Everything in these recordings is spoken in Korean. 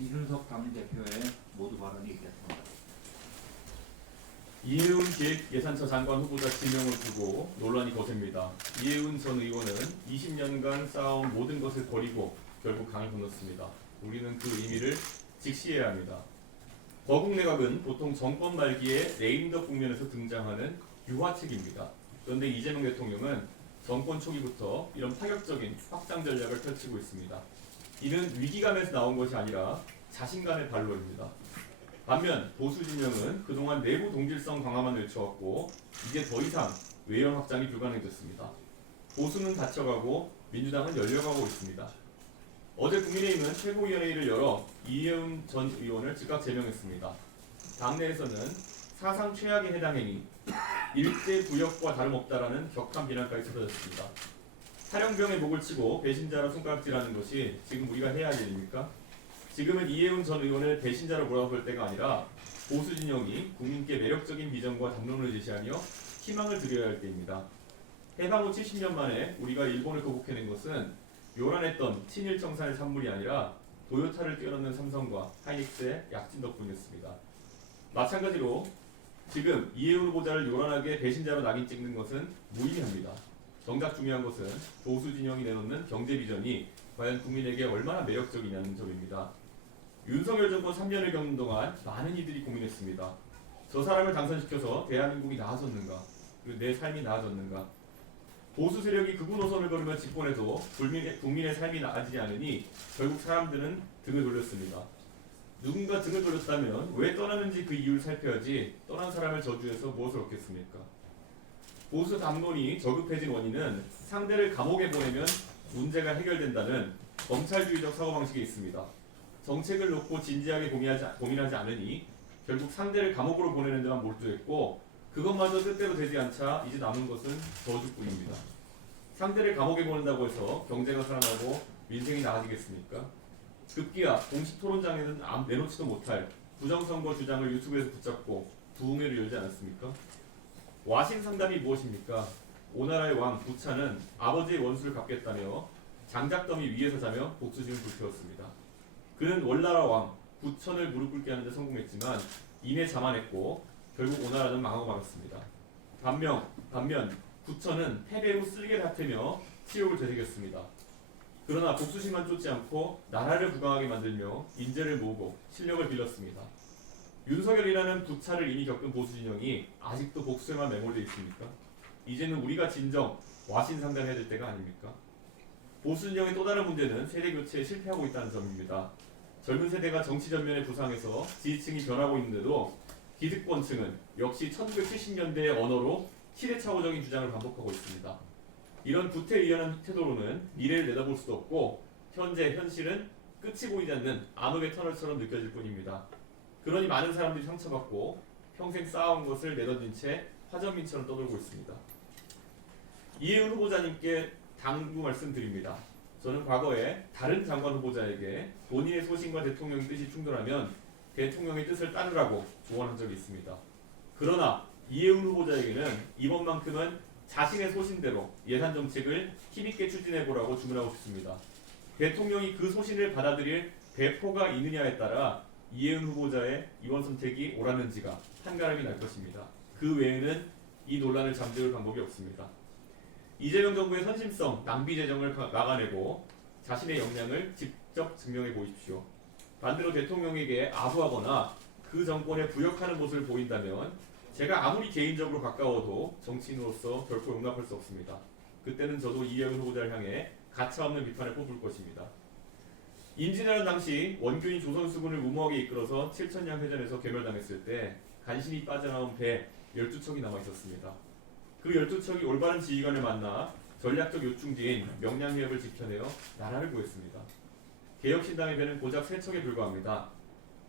이준석 당대표의 모두 발언이 있겠습니다. 이해운 기획예산처 장관 후보자 지명을 두고 논란이 거셉니다. 이해운 전 의원은 20년간 쌓아온 모든 것을 버리고 결국 강을 건넜습니다. 우리는 그 의미를 직시해야 합니다. 거국 내각은 보통 정권 말기에 레임덕 국면에서 등장하는 유화책입니다. 그런데 이재명 대통령은 정권 초기부터 이런 파격적인 확장 전략을 펼치고 있습니다. 이는 위기감에서 나온 것이 아니라 자신감의 발로입니다. 반면 보수 진영은 그동안 내부 동질성 강화만 외쳐왔고 이제 더 이상 외연 확장이 불가능해졌습니다. 보수는 닫혀가고 민주당은 열려가고 있습니다. 어제 국민의힘은 최고위원회의를 열어 이해운 전 의원을 즉각 제명했습니다. 당내에서는 사상 최악의 해당 행위, 일제 부역과 다름없다라는 격한 비난까지 쏟아졌습니다. 사령병의 목을 치고 배신자로 손가락질하는 것이 지금 우리가 해야 할 일입니까? 지금은 이해운 전 의원을 배신자로 몰아볼 때가 아니라 보수 진영이 국민께 매력적인 비전과 담론을 제시하며 희망을 드려야 할 때입니다. 해방 후 70년 만에 우리가 일본을 극복해낸 것은 요란했던 친일 청산의 산물이 아니라 도요타를 뛰어넘는 삼성과 하이닉스의 약진 덕분이었습니다. 마찬가지로 지금 이해운 후보자를 요란하게 배신자로 낙인 찍는 것은 무의미합니다. 정작 중요한 것은 보수 진영이 내놓는 경제 비전이 과연 국민에게 얼마나 매력적이냐는 점입니다. 윤석열 정권 3년을 겪는 동안 많은 이들이 고민했습니다. 저 사람을 당선시켜서 대한민국이 나아졌는가? 그리고 내 삶이 나아졌는가? 보수 세력이 극우 노선을 걸으며 집권해도 국민의 삶이 나아지지 않으니 결국 사람들은 등을 돌렸습니다. 누군가 등을 돌렸다면 왜 떠나는지 그 이유를 살펴야지 떠난 사람을 저주해서 무엇을 얻겠습니까? 보수 담론이 저급해진 원인은 상대를 감옥에 보내면 문제가 해결된다는 검찰주의적 사고방식에 있습니다. 정책을 놓고 진지하게 고민하지 않으니 결국 상대를 감옥으로 보내는 데만 몰두했고 그것마저 뜻대로 되지 않자 이제 남은 것은 저주뿐입니다. 상대를 감옥에 보낸다고 해서 경제가 살아나고 민생이 나아지겠습니까? 급기야 공식 토론장에는 내놓지도 못할 부정선거 주장을 유튜브에서 붙잡고 부흥회를 열지 않았습니까? 와신 상담이 무엇입니까? 오나라의 왕 부차는 아버지의 원수를 갚겠다며 장작더미 위에서 자며 복수심을 불태웠습니다. 그는 월나라 왕 부천을 무릎 꿇게 하는 데 성공했지만 이내 자만했고 결국 오나라는 망하고 말았습니다. 반면 부천은 패배 후 쓸개를 핫태며 치욕을 되새겼습니다. 그러나 복수심만 쫓지 않고 나라를 부강하게 만들며 인재를 모으고 실력을 빌렸습니다. 윤석열이라는 부차를 이미 겪은 보수 진영이 아직도 복수에만 매몰되어 있습니까? 이제는 우리가 진정 와신 상담해야 될 때가 아닙니까? 보수 진영의 또 다른 문제는 세대 교체에 실패하고 있다는 점입니다. 젊은 세대가 정치 전면에 부상해서 지지층이 변하고 있는데도 기득권층은 역시 1970년대의 언어로 시대착오적인 주장을 반복하고 있습니다. 이런 구태의연한 태도로는 미래를 내다볼 수도 없고 현재 현실은 끝이 보이지 않는 암흑의 터널처럼 느껴질 뿐입니다. 그러니 많은 사람들이 상처받고 평생 쌓아온 것을 내던진 채 화전민처럼 떠돌고 있습니다. 이해운 후보자님께 당부 말씀드립니다. 저는 과거에 다른 장관 후보자에게 본인의 소신과 대통령의 뜻이 충돌하면 대통령의 뜻을 따르라고 조언한 적이 있습니다. 그러나 이해운 후보자에게는 이번만큼은 자신의 소신대로 예산 정책을 힘있게 추진해보라고 주문하고 싶습니다. 대통령이 그 소신을 받아들일 배포가 있느냐에 따라 이해운 후보자의 이번 선택이 옳았는지가 판가름이 날 것입니다. 그 외에는 이 논란을 잠재울 방법이 없습니다. 이재명 정부의 선심성, 낭비 재정을 막아내고 자신의 역량을 직접 증명해 보십시오. 반대로 대통령에게 아부하거나 그 정권에 부역하는 모습을 보인다면 제가 아무리 개인적으로 가까워도 정치인으로서 결코 용납할 수 없습니다. 그때는 저도 이해운 후보자를 향해 가차없는 비판을 뽑을 것입니다. 임진왜란 당시 원균이 조선수군을 무모하게 이끌어서 7천량 해전에서 괴멸당했을 때 간신히 빠져나온 배 12척이 남아있었습니다. 그 12척이 올바른 지휘관을 만나 전략적 요충지인 명량해협을 지켜내어 나라를 구했습니다. 개혁신당의 배는 고작 3척에 불과합니다.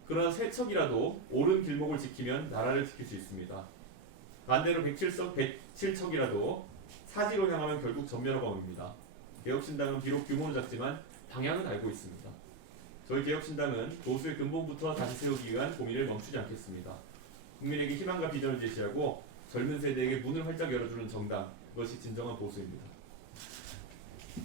그러나 3척이라도 옳은 길목을 지키면 나라를 지킬 수 있습니다. 반대로 107척이라도 사지로 향하면 결국 전멸하고 옵니다. 개혁신당은 비록 규모는 작지만 방향은 알고 있습니다. 저희 개혁신당은 보수의 근본부터 다시 세우기 위한 고민을 멈추지 않겠습니다. 국민에게 희망과 비전을 제시하고 젊은 세대에게 문을 활짝 열어주는 정당, 그것이 진정한 보수입니다.